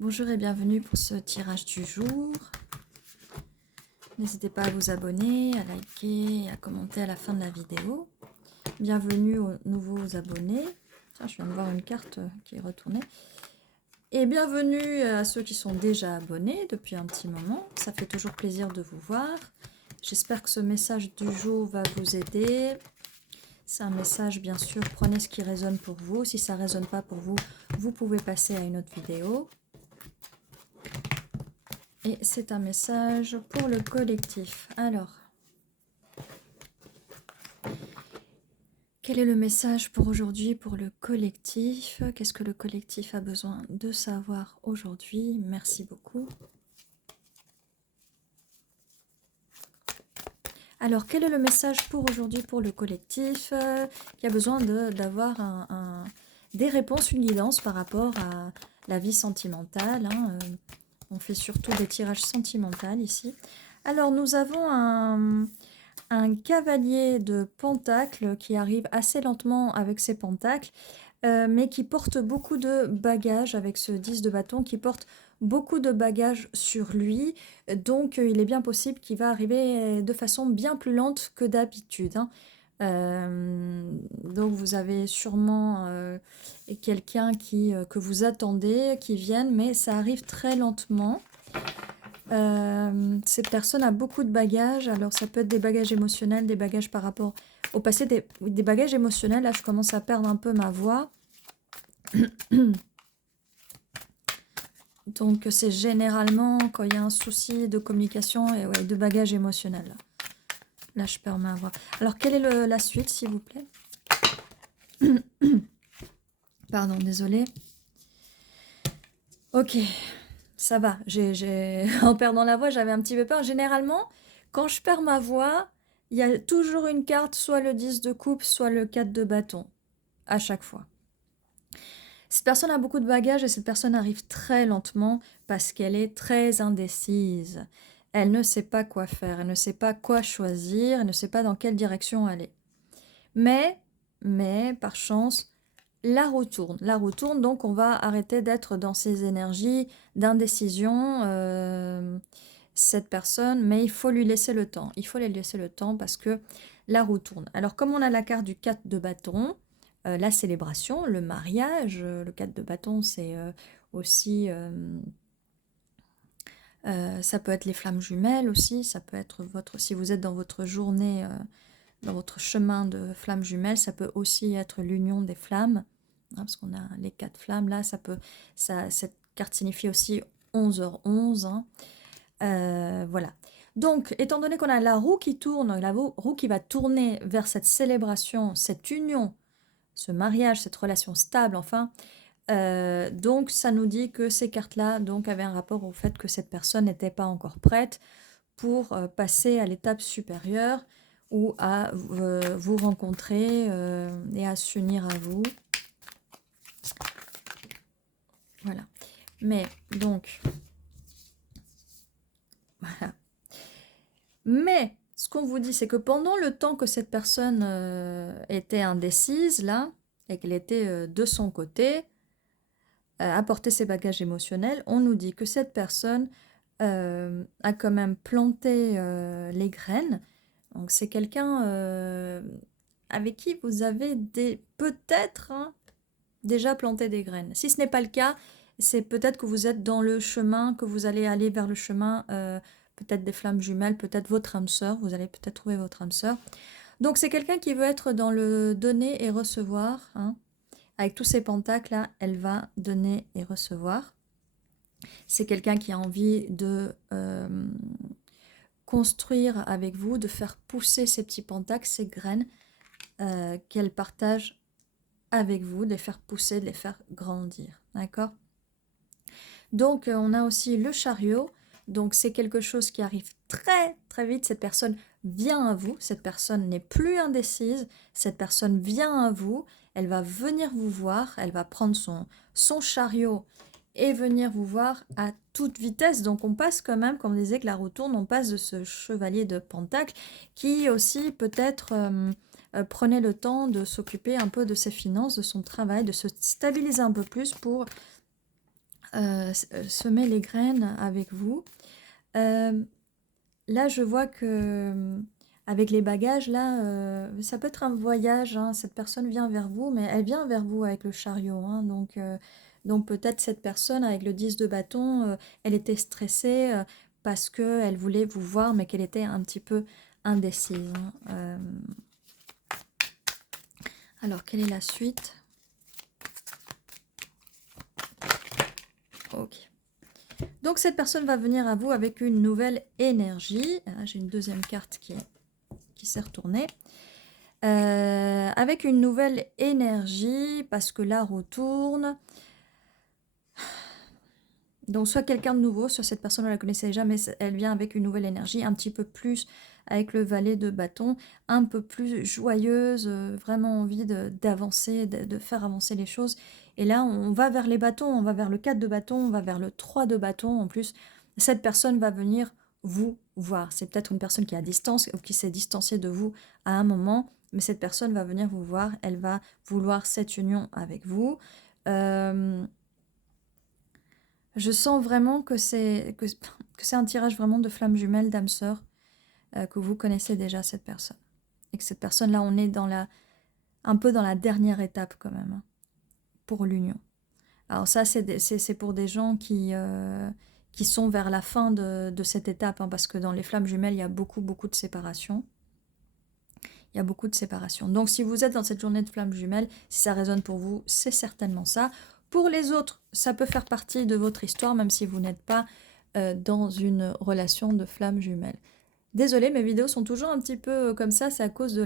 Bonjour et bienvenue pour ce tirage du jour. N'hésitez pas à vous abonner, à liker et à commenter à la fin de la vidéo. Bienvenue aux nouveaux abonnés. Tiens, je viens de voir une carte qui est retournée. Et bienvenue à ceux qui sont déjà abonnés depuis un petit moment. Ça fait toujours plaisir de vous voir. J'espère que ce message du jour va vous aider. C'est un message, bien sûr, prenez ce qui résonne pour vous. Si ça ne résonne pas pour vous, vous pouvez passer à une autre vidéo. Et c'est un message pour le collectif. Alors, quel est le message pour aujourd'hui pour le collectif? Qu'est-ce que le collectif a besoin de savoir aujourd'hui? Merci beaucoup. Alors, quel est le message pour aujourd'hui pour le collectif qui a besoin d'avoir des réponses, une guidance par rapport à la vie sentimentale, hein, on fait surtout des tirages sentimentaux ici. Alors, nous avons un cavalier de pentacles qui arrive assez lentement avec ses pentacles, mais qui porte beaucoup de bagages avec ce 10 de bâton, qui porte beaucoup de bagages sur lui. Donc, il est bien possible qu'il va arriver de façon bien plus lente que d'habitude, hein. Donc, vous avez sûrement quelqu'un que vous attendez, qui vienne, mais ça arrive très lentement. Cette personne a beaucoup de bagages, alors ça peut être des bagages émotionnels, des bagages par rapport au passé, des bagages émotionnels. Là, je commence à perdre un peu ma voix. Donc, c'est généralement quand il y a un souci de communication et ouais, de bagages émotionnels. Là, je perds ma voix. Alors, quelle est la suite, s'il vous plaît? Pardon, désolée. Ok, ça va. En perdant la voix, j'avais un petit peu peur. Généralement, quand je perds ma voix, il y a toujours une carte, soit le 10 de coupe, soit le 4 de bâton, à chaque fois. Cette personne a beaucoup de bagages et cette personne arrive très lentement parce qu'elle est très indécise. Elle ne sait pas quoi faire, elle ne sait pas quoi choisir, elle ne sait pas dans quelle direction aller. Mais par chance, la roue tourne. La roue tourne, donc on va arrêter d'être dans ces énergies d'indécision, cette personne, mais il faut lui laisser le temps. Il faut lui laisser le temps parce que la roue tourne. Alors, comme on a la carte du 4 de bâton, la célébration, le mariage, le 4 de bâton, c'est aussi... ça peut être les flammes jumelles aussi, ça peut être si vous êtes dans votre journée, dans votre chemin de flammes jumelles, ça peut aussi être l'union des flammes, hein, parce qu'on a les 4 flammes là, cette carte signifie aussi 11h11, hein. Voilà. Donc, étant donné qu'on a la roue qui tourne, la roue qui va tourner vers cette célébration, cette union, ce mariage, cette relation stable, enfin, donc ça nous dit que ces cartes-là donc avaient un rapport au fait que cette personne n'était pas encore prête pour passer à l'étape supérieure ou à vous rencontrer et à s'unir à vous. Voilà. Mais donc, voilà. Mais ce qu'on vous dit, c'est que pendant le temps que cette personne était indécise, là, et qu'elle était de son côté, à porter ses bagages émotionnels, on nous dit que cette personne a quand même planté les graines. Donc c'est quelqu'un avec qui vous avez peut-être déjà planté des graines. Si ce n'est pas le cas, c'est peut-être que vous êtes dans le chemin, que vous allez aller vers le chemin, peut-être des flammes jumelles, peut-être votre âme sœur, vous allez peut-être trouver votre âme sœur. Donc c'est quelqu'un qui veut être dans le donner et recevoir, hein. Avec tous ces pentacles-là, elle va donner et recevoir. C'est quelqu'un qui a envie de construire avec vous, de faire pousser ces petits pentacles, ces graines qu'elle partage avec vous, de les faire pousser, de les faire grandir. D'accord? Donc, on a aussi le chariot. Donc, c'est quelque chose qui arrive très, très vite. Cette personne vient à vous. Cette personne n'est plus indécise. Cette personne vient à vous. Elle va venir vous voir. Elle va prendre son chariot et venir vous voir à toute vitesse. Donc, on passe quand même, comme on disait que la roue tourne, on passe de ce chevalier de Pentacle qui aussi peut-être prenait le temps de s'occuper un peu de ses finances, de son travail, de se stabiliser un peu plus pour semer les graines avec vous. Euh, Là, je vois que avec les bagages, là, ça peut être un voyage, hein. Cette personne vient vers vous, mais elle vient vers vous avec le chariot, hein. Donc peut-être cette personne avec le 10 de bâton, elle était stressée parce qu'elle voulait vous voir, mais qu'elle était un petit peu indécise, hein. Alors, quelle est la suite? Ok. Donc cette personne va venir à vous avec une nouvelle énergie. Ah, j'ai une deuxième carte qui s'est retournée. Avec une nouvelle énergie, parce que la roue tourne. Donc soit quelqu'un de nouveau, soit cette personne, on ne la connaissait déjà, mais elle vient avec une nouvelle énergie, un petit peu plus avec le valet de bâton, un peu plus joyeuse, vraiment envie d'avancer, de faire avancer les choses. Et là, on va vers les bâtons, on va vers le 4 de bâton, on va vers le 3 de bâton. En plus, cette personne va venir vous voir. C'est peut-être une personne qui est à distance ou qui s'est distancée de vous à un moment, mais cette personne va venir vous voir, elle va vouloir cette union avec vous. Je sens vraiment que c'est un tirage vraiment de flamme jumelle, d'âme sœur, que vous connaissez déjà cette personne. Et que cette personne-là, on est un peu dans la dernière étape quand même, hein, pour l'union. Alors ça, c'est pour des gens qui sont vers la fin de cette étape, hein, parce que dans les flammes jumelles, il y a beaucoup, beaucoup de séparation. Il y a beaucoup de séparation. Donc si vous êtes dans cette journée de flammes jumelles, si ça résonne pour vous, c'est certainement ça. Pour les autres, ça peut faire partie de votre histoire, même si vous n'êtes pas dans une relation de flammes jumelles. Désolée, mes vidéos sont toujours un petit peu comme ça, c'est à cause de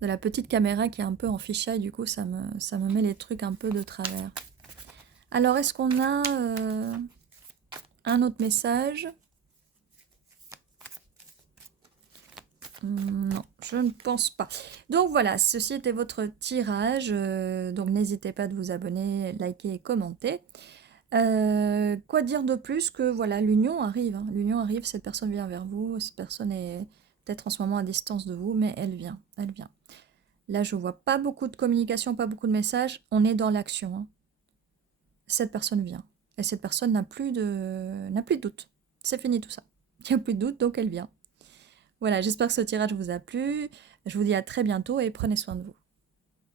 de la petite caméra qui est un peu en fisheye, du coup ça me met les trucs un peu de travers. Alors, est-ce qu'on a un autre message? Non, je ne pense pas. Donc voilà, ceci était votre tirage. Donc n'hésitez pas de vous abonner, liker et commenter. Quoi dire de plus que voilà, l'union arrive, hein. L'union arrive, cette personne vient vers vous. Cette personne est peut-être en ce moment à distance de vous, mais elle vient, elle vient. Là, je vois pas beaucoup de communication, pas beaucoup de messages. On est dans l'action, hein. Cette personne vient. Et cette personne n'a plus de doute. C'est fini tout ça. Il n'y a plus de doute, donc elle vient. Voilà, j'espère que ce tirage vous a plu. Je vous dis à très bientôt et prenez soin de vous.